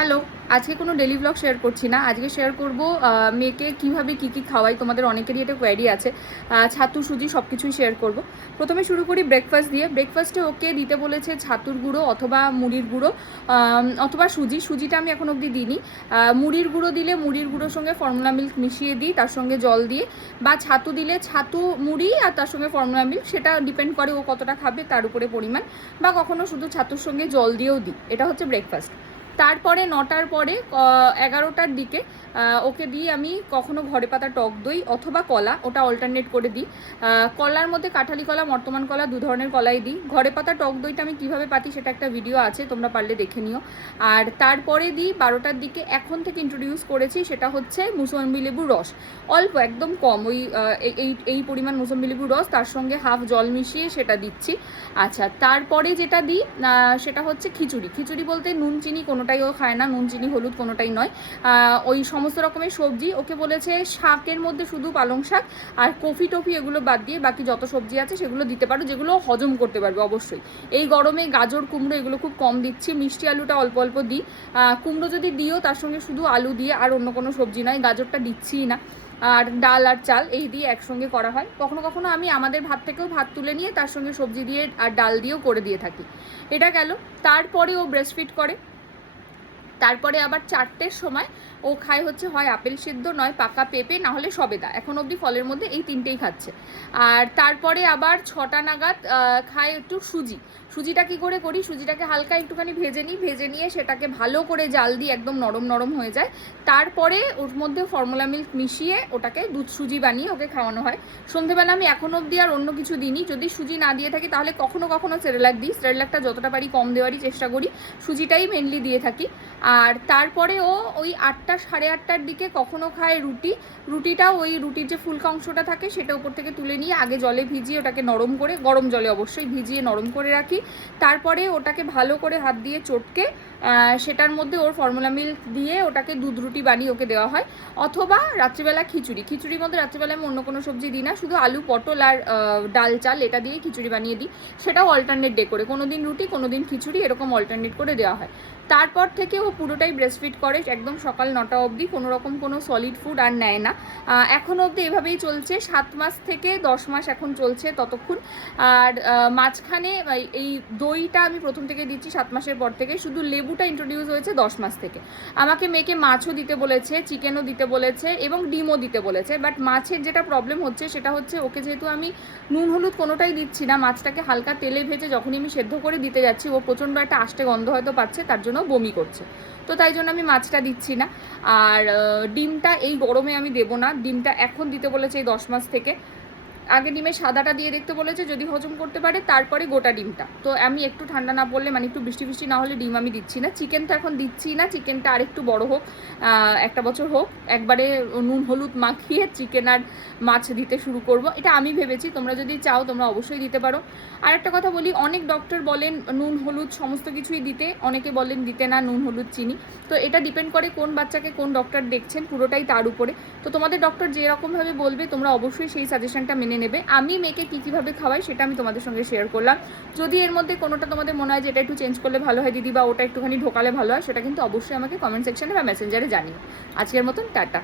Hello, আজকে কোনো daily blog share করছি না। আজকে শেয়ার করব মেয়েকে কীভাবে কি কি খাওয়াই, তোমাদের অনেকেরই এটা কোয়ারি আছে। ছাতু, সুজি সব কিছুই শেয়ার করব। প্রথমে শুরু করি ব্রেকফাস্ট দিয়ে। ব্রেকফাস্টে ওকে দিতে বলেছে ছাতুর গুঁড়ো অথবা মুড়ির গুঁড়ো অথবা সুজি। সুজিটা আমি এখন অবধি দিইনি। মুড়ির গুঁড়ো দিলে মুড়ির গুঁড়োর সঙ্গে ফর্মুলা মিল্ক মিশিয়ে দিই, তার সঙ্গে জল দিয়ে। বা ছাতু দিলে ছাতু মুড়ি আর তার সঙ্গে ফর্মুলা মিল্ক সেটা ডিপেন্ড করে ও কতটা খাবে, তার উপরে পরিমাণ। বা কখনো শুধু ছাতুর সঙ্গে জল দিয়েও দিই। এটা হচ্ছে ব্রেকফাস্ট তারপরে নটার পরে এগারোটার দিকে ওকে দিই আমি কখনো ঘরে পাতা টক দই অথবা কলা, ওটা অল্টারনেট করে দিই। কলার মধ্যে কাঁঠালি কলা, বর্তমান কলা, দু ধরনের কলাই দিই। ঘরে পাতা টক দইটা আমি কীভাবে পাতি সেটা একটা ভিডিও আছে, তোমরা পারলে দেখে নিও। আর তারপরে দিই বারোটার দিকে, এখন থেকে ইন্ট্রোডিউস করেছি সেটা হচ্ছে মুসম্বি লেবুর রস। অল্প, একদম কম, ওই এই- এই পরিমাণ মুসম্বি লেবুর রস, তার সঙ্গে হাফ জল মিশিয়ে সেটা দিচ্ছি। আচ্ছা তারপরে যেটা দিই সেটা হচ্ছে খিচুড়ি। খিচুড়ি বলতে নুন, চিনি কোনোটাই ও খায় না, নুন, চিনি, হলুদ কোনোটাই নয়। ওই সমস্ত রকমের সবজি, ওকে বলেছে শাকের মধ্যে শুধু পালং শাক আর কফি টফি এগুলো বাদ দিয়ে বাকি যত সবজি আছে সেগুলো দিতে পারো, যেগুলো হজম করতে পারবে অবশ্যই। এই গরমে গাজর, কুমড়ো এগুলো খুব কম দিচ্ছি, মিষ্টি আলুটা অল্প অল্প দিই। কুমড়ো যদি দিও তার সঙ্গে শুধু আলু দিয়ে আর অন্য কোনো সবজি নয়, গাজরটা দিচ্ছিই না। আর ডাল আর চাল এই দিয়ে একসঙ্গে করা হয়। কখনো কখনো আমি আমাদের ভাত থেকেও ভাত তুলে নিয়ে তার সঙ্গে সবজি দিয়ে আর ডাল দিয়েও করে দিয়ে থাকি। এটা গেল। তারপরে ও ব্রেস্টফিট করে। তারপরে আবার চারটের সময় ও খায় হচ্ছে হয় আপেল সিদ্ধ নয়, পাকা পেঁপে, না হলে সবেদা। এখন অবধি ফলের মধ্যে এই তিনটেই খাচ্ছে। আর তারপরে আবার ছটা নাগাদ খায় একটু সুজি। সুজিটা কি করে করি? সুজিটাকে হালকা একটুখানি ভেজে নিই। ভেজে নিয়ে সেটাকে ভালো করে জাল দিই একদম নরম নরম হয়ে যায়। তারপরে ওর মধ্যে ফর্মুলা মিল্ক মিশিয়ে ওটাকে দুধ সুজি বানিয়ে ওকে খাওয়ানো হয়। সন্ধেবেলা আমি এখন অবধি আর অন্য কিছু দিইনি। যদি সুজি না দিয়ে থাকি, তাহলে কখনো কখনো সেরেলাক দিই। সেরেলাকটা যতটা পারি কম দেওয়ারই চেষ্টা করি। সুজিটাই মেনলি দিয়ে থাকি। আর তারপরে ও ওই আটটা, সাড়ে আটটার দিকে কখনো খায় রুটি। রুটিটা ওই রুটির যে ফুলকা অংশটা থাকে সেটা উপর থেকে তুলে নিয়ে আগে জলে ভিজিয়ে ওটাকে নরম করে, গরম জলে অবশ্যই ভিজিয়ে নরম করে রাখি। তারপরে ওটাকে ভালো করে হাত দিয়ে চটকে সেটার মধ্যে ওর ফর্মুলা মিল্ক দিয়ে ওটাকে দুধ রুটি বানিয়ে ওকে দেওয়া হয়। অথবা রাত্রিবেলা খিচুড়ি। খিচুড়ির মধ্যে রাত্রিবেলা আমি অন্য কোনো সবজি দিই না, শুধু আলু, পটল আর ডাল, চাল এটা দিয়ে খিচুড়ি বানিয়ে দিই। সেটাও অল্টারনেট ডে করে। কোনো দিন রুটি কোনো দিন খিচুড়ি এরকম অল্টারনেট করে দেওয়া হয়। তারপর থেকে ও পুরোটাই ব্রেস্টফিট করে, একদম সকাল নটা অবধি কোনো রকম কোনো সলিড ফুড আর নেয় না। এখন অবধি এভাবেই চলছে, সাত মাস থেকে দশ মাস এখন চলছে ততক্ষণ। আর মাঝখানে এই দইটা আমি প্রথম থেকে দিচ্ছি সাত মাসের পর থেকে, শুধু লেবুটা ইন্ট্রোডিউস হয়েছে দশ মাস থেকে। আমাকে মেয়েকে মাছও দিতে বলেছে, চিকেনও দিতে বলেছে এবং ডিমও দিতে বলেছে বাট মাছের যেটা প্রবলেম হচ্ছে সেটা হচ্ছে ওকে যেহেতু আমি নুন হলুদ কোনোটাই দিচ্ছি না, মাছটাকে হালকা তেলে ভেজে যখনই আমি সেদ্ধ করে দিতে যাচ্ছি, ও প্রচণ্ড একটা আষ্টে গন্ধ হয়তো পাচ্ছে, তার জন্য বমি করছে। তো তাই জন্য আমি মাছটা দিচ্ছি না। আর ডিমটা এই গরমে আমি দেবো না। ডিমটা এখন দিতে বলেছে এই দশ মাস থেকে। আগে ডিমের সাদাটা দিয়ে দেখতে বলেছে, যদি হজম করতে পারে, তারপরে গোটা ডিমটা। তো আমি একটু ঠান্ডা না পড়লে মানে একটু বৃষ্টি বৃষ্টি না হলে ডিম আমি দিচ্ছি না। চিকেন তো এখন দিচ্ছি না চিকেনটা আরেকটু বড় হোক একটা বছর হোক। একবারে নুন, হলুদ মাখিয়ে চিকেন আর মাছ দিতে শুরু করব। এটা আমি ভেবেছি, তোমরা যদি চাও, তোমরা অবশ্যই দিতে পারো। আর একটা কথা বলি, অনেক ডক্টর বলেন নুন, হলুদ সমস্ত কিছুই দিতে, অনেকে বলেন দিতে না, নুন, হলুদ, চিনি। তো এটা ডিপেন্ড করে কোন বাচ্চাকে কোন ডক্টর দেখছেন, পুরোটাই তার উপরে। তো তোমাদের ডক্টর যেরকমভাবে বলবে, তোমরা অবশ্যই সেই সাজেশনটা মেনে নেবে। আমি মেয়েকে কী কীভাবে খাওয়াই সেটা আমি তোমাদের সঙ্গে শেয়ার করলাম। যদি এর মধ্যে কোনোটা তোমাদের মনে হয় যে এটা একটু চেঞ্জ করলে ভালো হয় দিদি বা ওটা একটুখানি ঢোকালে ভালো হয়, সেটা কিন্তু অবশ্যই আমাকে কমেন্ট সেকশনে বা মেসেঞ্জারে জানিও। আজকের মতন, টাটা।